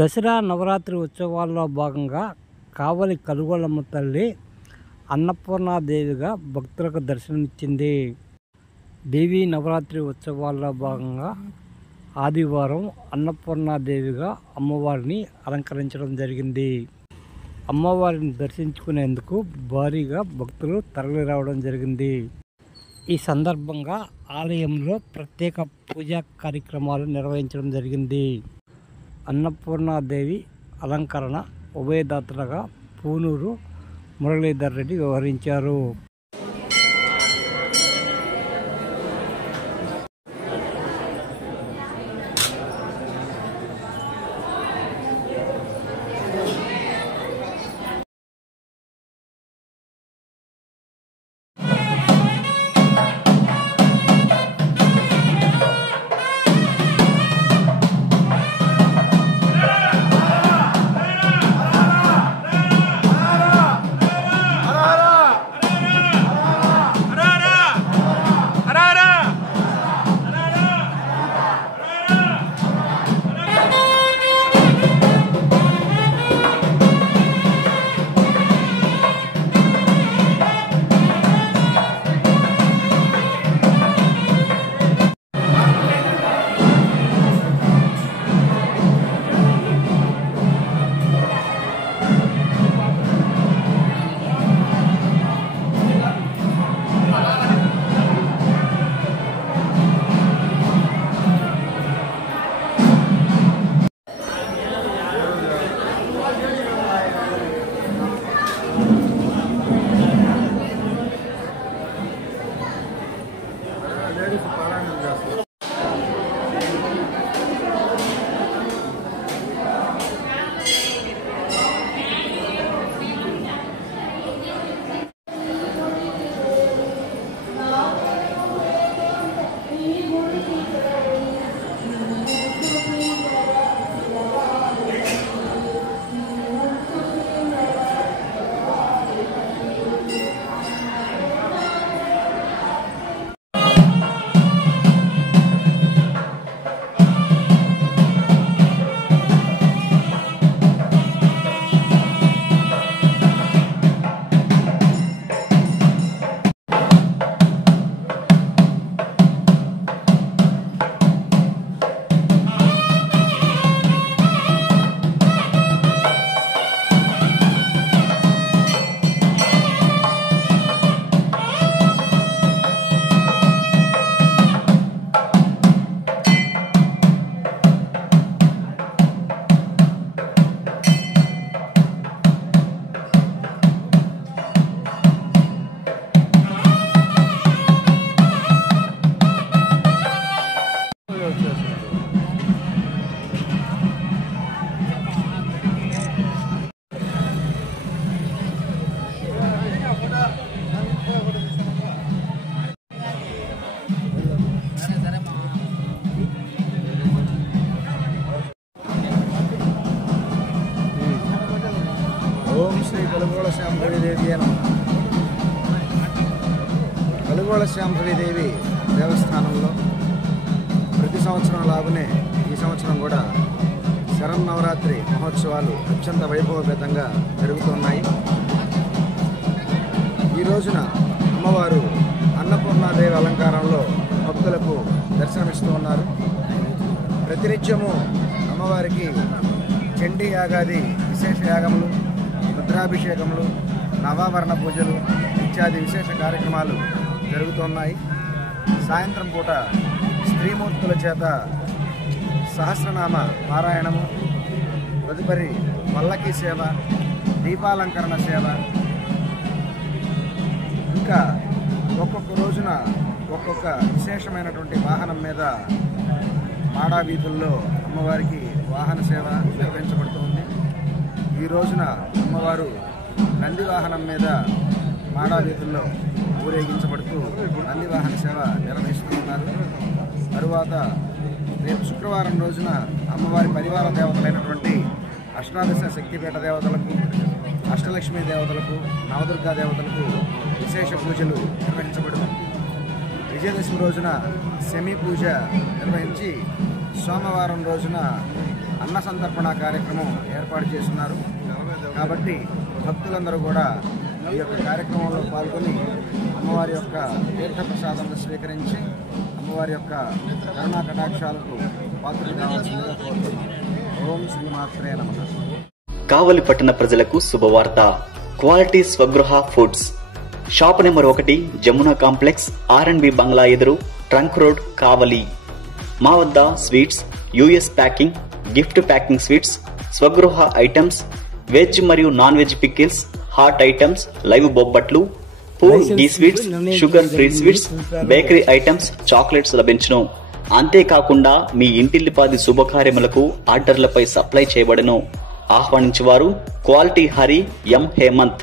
దసరా నవరాత్రి ఉత్సవాల్లో భాగంగా కావలి కలుగోలమ్మ తల్లి అన్నపూర్ణాదేవిగా భక్తులకు దర్శనమిచ్చింది. దేవీ నవరాత్రి ఉత్సవాల్లో భాగంగా ఆదివారం అన్నపూర్ణాదేవిగా అమ్మవారిని అలంకరించడం జరిగింది. అమ్మవారిని దర్శించుకునేందుకు భారీగా భక్తులు తరలిరావడం జరిగింది. ఈ సందర్భంగా ఆలయంలో ప్రత్యేక పూజా కార్యక్రమాలు నిర్వహించడం జరిగింది. అన్నపూర్ణాదేవి అలంకరణ ఉభయదాతలుగా పూనూరు మురళీధర్ రెడ్డి వ్యవహరించారు. ఓం శ్రీ కలుగోళ శ్యాంభవీదేవి నమః. కలుగోళ శ్యాంభవీదేవి దేవస్థానంలో ప్రతి సంవత్సరం లాగానే ఈ సంవత్సరం కూడా శరన్నవరాత్రి మహోత్సవాలు అత్యంత వైభవపేతంగా జరుగుతున్నాయి. ఈ రోజున అమ్మవారు అన్నపూర్ణాదేవి అలంకారంలో భక్తులకు దర్శనమిస్తూ ఉన్నారు. ప్రతినిత్యము అమ్మవారికి చండీ యాగాది విశేష యాగములు, రుద్రాభిషేకములు, నవావరణ పూజలు ఇత్యాది విశేష కార్యక్రమాలు జరుగుతున్నాయి. సాయంత్రం పూట స్త్రీమూర్తుల చేత సహస్రనామ పారాయణము, తదుపరి పల్లకి సేవ, దీపాలంకరణ సేవ, ఇంకా ఒక్కొక్క రోజున ఒక్కొక్క విశేషమైనటువంటి వాహనం మీద మాడా వీధుల్లో అమ్మవారికి వాహన సేవ నిర్వహించబడుతుంది. ఈ రోజున అమ్మవారు నంది వాహనం మీద మాడా వీధుల్లో ఊరేగించబడుతూ నంది వాహన సేవ నిర్వహిస్తూ ఉన్నారు. తరువాత రేపు శుక్రవారం రోజున అమ్మవారి పరివార దేవతలైనటువంటి అష్టాదశ శక్తిపీఠ దేవతలకు, అష్టలక్ష్మీ దేవతలకు, నవదుర్గా దేవతలకు విశేష పూజలు నిర్వహించబడును. విజయదశమి రోజున శమీ పూజ నిర్వహించి సోమవారం రోజున అన్న సంతర్పణ కార్యక్రమం ఏర్పాటు చేస్తున్నారు. కాబట్టి భక్తులందరూ కూడా ఈ యొక్క కార్యక్రమంలో పాల్గొని అమ్మవారి యొక్క తీర్థప్రసాదాలను స్వీకరించి అమ్మవారి యొక్క కరుణా కటాక్షాలకు పాత్రలు కావాల్సిందిగా కోరుతున్నాం. ఓం శ్రీమాత్రే నమః. కావలి పట్టణ ప్రజలకు శుభవార్త. Quality Swagruha foods shop number 1, Jamuna complex, R&B బంగ్లా ఎదురు, ట్రంక్ రోడ్, కావలి. మా వద్ద sweets, US packing, gift packing sweets, Swagruha items, veg మరియు non veg pickles, hot items, live బొబ్బట్లు, pure ghee sweets, sugar free sweets, bakery items, chocolates లభించును. అంతేకాకుండా మీ ఇంటిల్లిపాది శుభకార్యములకు ఆర్డర్లపై సప్లై చేయబడును. ఆహ్వానించేవారు క్వాలిటీ హరి, ఎం హేమంత్.